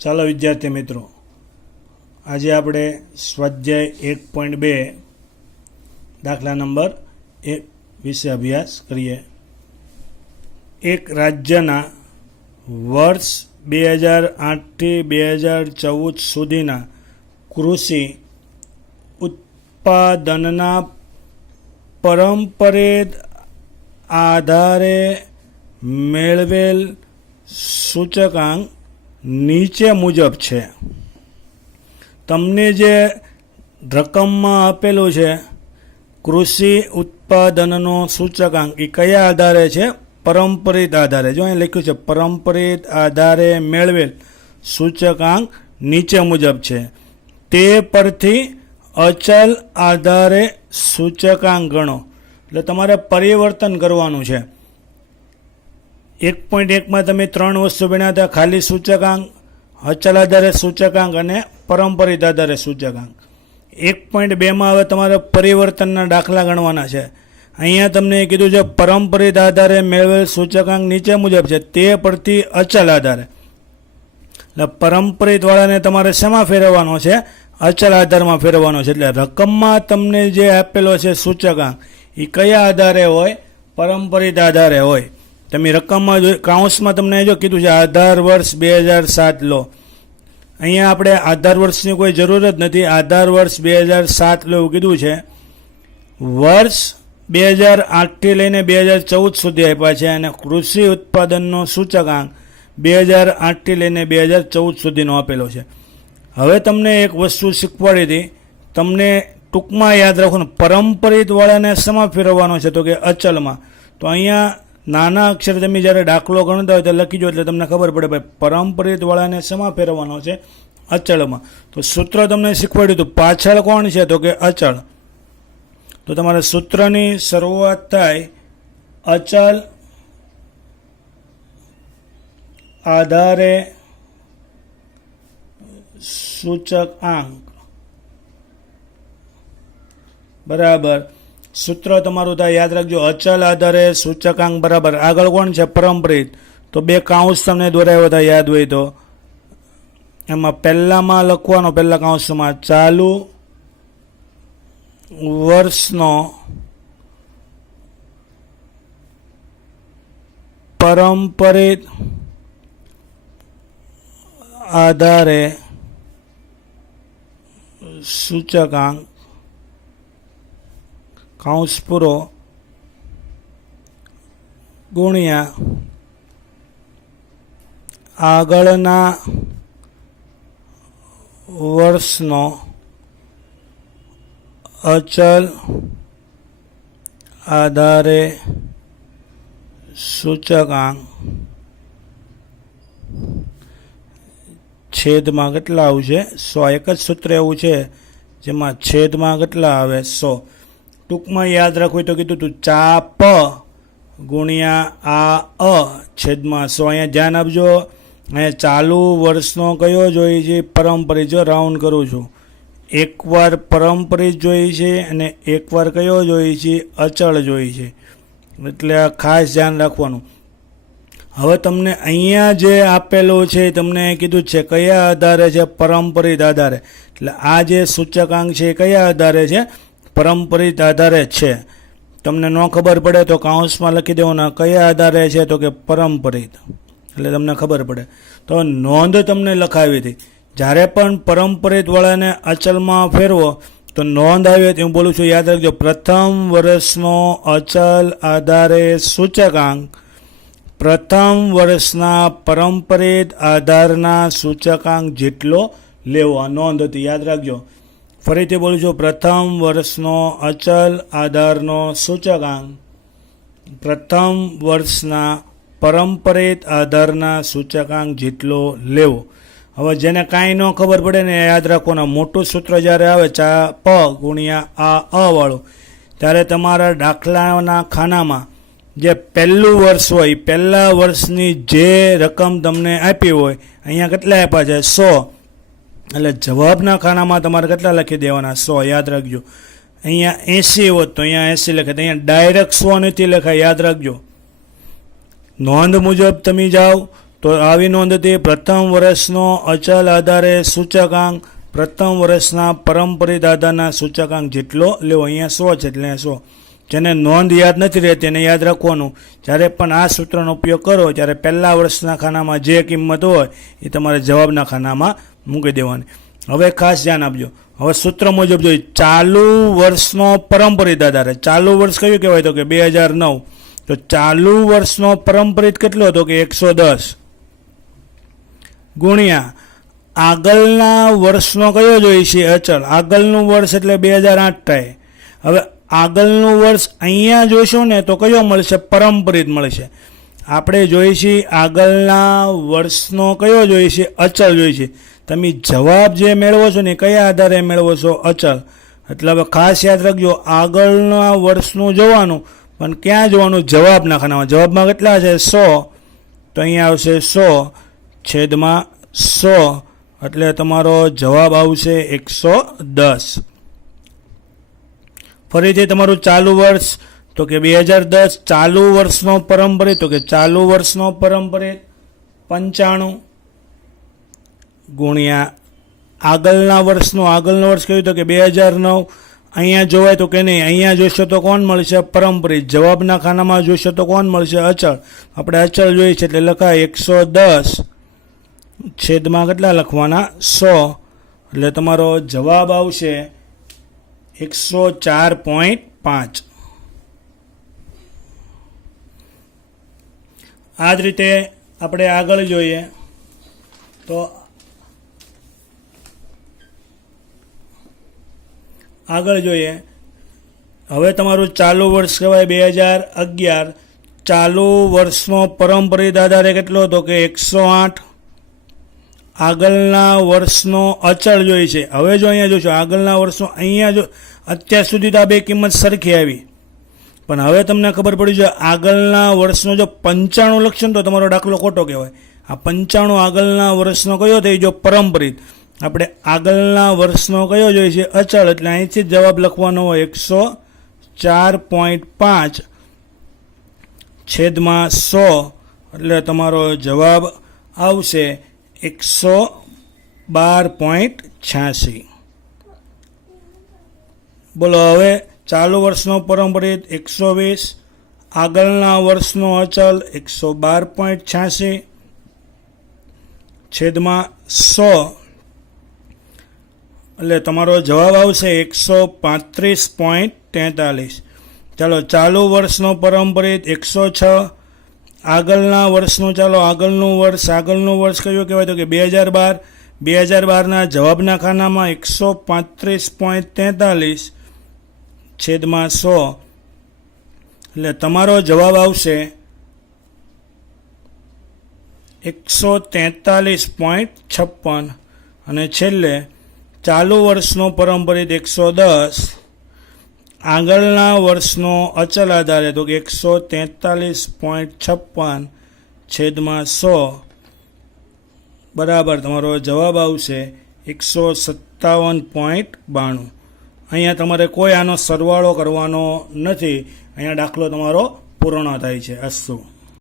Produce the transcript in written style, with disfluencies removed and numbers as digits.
ચાલો વિદ્યાર્થી મિત્રો, આજે આપણે સ્વાધ્યાય 1.2 દાખલા નંબર 1 વિશે અભ્યાસ કરીએ. એક રાજ્યના વર્ષ 2008 થી 2014 સુધીના કૃષિ ઉત્પાદનના પરંપરિત આધારે મેળવેલ સૂચકાંક નીચે મુજબ છે. તમને જે રકમમાં આપેલું છે કૃષિ ઉત્પાદનનો સૂચકાંક એ કયા આધારે છે? પરંપરિત આધારે. જો અહીં લખ્યું છે પરંપરિત આધારે મેળવેલ સૂચકાંક નીચે મુજબ છે. તે પરથી અચલ આધારે સૂચકાંક ગણો. એટલે તમારે પરિવર્તન કરવાનું છે. 1.1માં તમે 3 વસ્તુ ભણ્યા હતા, ખાલી સૂચકાંક, અચલ આધારે સૂચકાંક અને પરંપરિત આધારે સૂચકાંક. 1.2માં હવે તમારે પરિવર્તનના દાખલા ગણવાના છે. અહીંયા તમને કીધું છે પરંપરિત આધારે મેળવેલ સૂચકાંક નીચે મુજબ છે, તે પરથી અચલ આધારે. એટલે પરંપરિત વાળાને તમારે શેમાં ફેરવવાનો છે? અચલ આધારમાં ફેરવવાનો છે. એટલે રકમમાં તમને જે આપેલો છે સૂચકાંક એ કયા આધારે હોય? પરંપરિત આધારે હોય. તમે રકમમાં કાઉન્સમાં તમને જો કીધું છે આધાર વર્ષ 2007 લો. અહીંયા આપણે આધાર વર્ષની કોઈ જરૂર જ નથી. આધાર વર્ષ 2007 લો એવું કીધું છે. વર્ષ 2008થી લઈને 2014 સુધી આપ્યા છે અને કૃષિ ઉત્પાદનનો સૂચકાંક 2008થી લઈને 2014 સુધીનો આપેલો છે. હવે તમને એક વસ્તુ શીખવાડી હતી, તમને ટૂંકમાં યાદ રાખવાનું, પરંપરિત વાળાને શેમાં ફેરવવાનો છે? તો કે અચલમાં. તો અહીંયા નાના અક્ષર તમે જ્યારે દાખલો ગણતા હોય તો લખી જો, એટલે તમને ખબર પડે ભાઈ પરંપરિત વાળાને શેમાં ફેરવવાનો છે? અચળમાં. તો સૂત્ર તમને શીખવાડ્યું હતું, પાછળ કોણ છે? તો કે અચળ. તો તમારે સૂત્રની શરૂઆત થાય અચલ આધારે સૂચકાંક બરાબર. સૂત્ર તમારું થાય, યાદ રાખજો, અચલ આધારે સૂચકાંક બરાબર. આગળ કોણ છે? પરંપરિત. તો 2 કાઉન્સ તમને દોરાવ્યા હતા યાદ હોય તો. એમાં પહેલામાં લખવાનો, પહેલા કાઉન્સમાં ચાલુ વર્ષનો પરંપરિત આધારે સૂચકાંક કાઉન્સ પૂરો ગુણ્યા આગળના વર્ષનો અચલ આધારે સૂચકાંક છેદમાં કેટલા આવશે? 100. એક જ સૂત્ર એવું છે જેમાં છેદમાં કેટલા આવે? 100. ટૂંકમાં યાદ રાખવું તો કીધું તું ચાપ ગુણ્યા આ છેદમાં 100. અહીંયા ધ્યાન આપજો, અહીંયા ચાલુ વર્ષનો કયો જોઈએ છે? પરંપરિત. જો રાઉન્ડ કરું છું, એકવાર પરંપરિત જોઈએ છે અને એકવાર કયો જોઈએ છે? અચળ જોઈએ છે. એટલે આ ખાસ ધ્યાન રાખવાનું. હવે તમને અહીંયા જે આપેલું છે તમને કીધું છે કયા આધારે છે? પરંપરિત આધારે. એટલે આ જે સૂચકાંક છે કયા આધારે છે? પરંપરિત આધારે છે. તમને ન ખબર પડે તો કાઉન્સમાં લખી દેવાના કયા આધારે છે? તો કે પરંપરિત. એટલે તમને ખબર પડે. તો નોંધ તમને લખાવી હતી, જ્યારે પણ પરંપરિત વાળાને અચલમાં ફેરવો તો નોંધ આવી હતી. હું બોલું છું, યાદ રાખજો, પ્રથમ વર્ષનો અચલ આધારે સૂચકાંક પ્રથમ વર્ષના પરંપરિત આધારના સૂચકાંક જેટલો લેવો. આ નોંધ હતી, યાદ રાખજો. ફરીથી બોલું છું, પ્રથમ વર્ષનો અચલ આધારનો સૂચકાંક પ્રથમ વર્ષના પરંપરિત આધારના સૂચકાંક જેટલો લેવો. હવે જેને કાંઈ ન ખબર પડે ને યાદ રાખવાનું, મોટું સૂત્ર જ્યારે આવે પ ગુણ્યા આ વાળું, ત્યારે તમારા દાખલાના ખાનામાં જે પહેલું વર્ષ હોય, પહેલા વર્ષની જે રકમ તમને આપી હોય, અહીંયા કેટલા આપ્યા છે? 100. એટલે જવાબના ખાનામાં તમારે કેટલા લખી દેવાના? 100. યાદ રાખજો. અહીંયા 80 હોત તો અહીંયા 80 લખે. અહીંયા ડાયરેક્ટ 100 નથી લખાય, યાદ રાખજો. નોંધ મુજબ તમે જાઓ તો આવી નોંધ હતી, પ્રથમ વર્ષનો અચલ આધારે સૂચકાંક પ્રથમ વર્ષના પરંપરિત આધારના સૂચકાંક જેટલો લેવો. અહીંયા 100 છે એટલે 100. જેને નોંધ યાદ નથી રહેતી એને યાદ રાખવાનું. જ્યારે પણ આ સૂત્રનો ઉપયોગ કરો ત્યારે પહેલા વર્ષના ખાનામાં જે કિંમત હોય એ તમારે જવાબના ખાનામાં મૂકી દેવાની. હવે ખાસ ધ્યાન આપજો. હવે સૂત્ર મુજબ જોઈએ, ચાલુ વર્ષનો પરંપરિત આધારે, ચાલુ વર્ષ કયું કહેવાય તો કે 2009. તો ચાલુ વર્ષનો પરંપરિત કેટલો હતો કે 110 ગુણ્યા આગળના વર્ષનો કયો જોઈશે અચળ. આગળનું વર્ષ એટલે 2008 થાય. હવે આગળનું વર્ષ અહીંયા જોઈશું ને તો કયો મળશે? પરંપરિત મળશે. આપણે જોઈશે આગળના વર્ષનો કયો જોઈશે? અચળ જોઈશે. તમે જવાબ જે મેળવો છો ને કયા આધારે મેળવો છો? અચળ. એટલે હવે ખાસ યાદ રાખજો, આગળના વર્ષનું જોવાનું, પણ ક્યાં જોવાનું? જવાબના ખાનામાં. જવાબમાં કેટલા છે? 100. તો અહીંયા આવશે 100/100. એટલે તમારો જવાબ આવશે 110. ફરીથી તમારું ચાલુ વર્ષ તો કે 2010. ચાલુ વર્ષનો પરંપરિત તો કે ચાલુ વર્ષનો પરંપરિત 95 ગુણ્યા આગળના વર્ષનું. આગળનું વર્ષ કયું તો કે 2009. અહીંયા જોવાય તો કે નહીં, અહીંયા જોઈશો તો કોણ મળશે? પરંપરિત. જવાબના ખાનામાં જોઈશો તો કોણ મળશે? અચળ. આપણે અચળ જોઈએ છે એટલે લખાય 110 છેદમાં કેટલા લખવાના? 100. એટલે તમારો જવાબ આવશે 104.5. આ જ રીતે આપણે આગળ જોઈએ તો હવે તમારું ચાલુ વર્ષ કહેવાય 2011. ચાલુ વર્ષનો પરંપરિત આધારે કેટલો હતો કે 108. આગળના વર્ષનો અચળ જોઈ છે. હવે જો અહીંયા જોશો આગળના વર્ષનો, અહીંયા જો અત્યાર સુધી તો આ બે કિંમત સરખી આવી, પણ હવે તમને ખબર પડી જાય આગળના વર્ષનો જો 95 લખશો તો તમારો દાખલો ખોટો કહેવાય. આ 95 આગળના વર્ષનો કયો થઈ ગયો? પરંપરિત. આપણે આગળના વર્ષનો કયો જોઈએ છે? અચળ. એટલે અહીંથી જ જવાબ લખવાનો હોય 104.5 છેદમાં 100. એટલે તમારો જવાબ આવશે 112.86. બોલો હવે ચાલુ વર્ષનો પરંપરિત 120, આગળના વર્ષનો અચલ 112.86 છેદમાં 100. એટલે તમારો જવાબ આવશે 135.43. ચાલો ચાલુ વર્ષનો પરંપરિત 106. આગળના વર્ષનું, ચાલો આગળનું વર્ષ કયું કહેવાય તો કે 2012. 2012ના જવાબના ખાનામાં 135.43 છેદમાં 100. એટલે તમારો જવાબ આવશે 143.56. અને છેલ્લે ચાલુ વર્ષનો પરંપરિત 110. આગળના વર્ષનો અચલ આધારે તો કે 143.56 છેદમાં 100 બરાબર તમારો જવાબ આવશે 157.92. અહીંયા તમારે કોઈ આનો સરવાળો કરવાનો નથી. અહીંયા દાખલો તમારો પૂર્ણ થાય છે. અસ્તુ.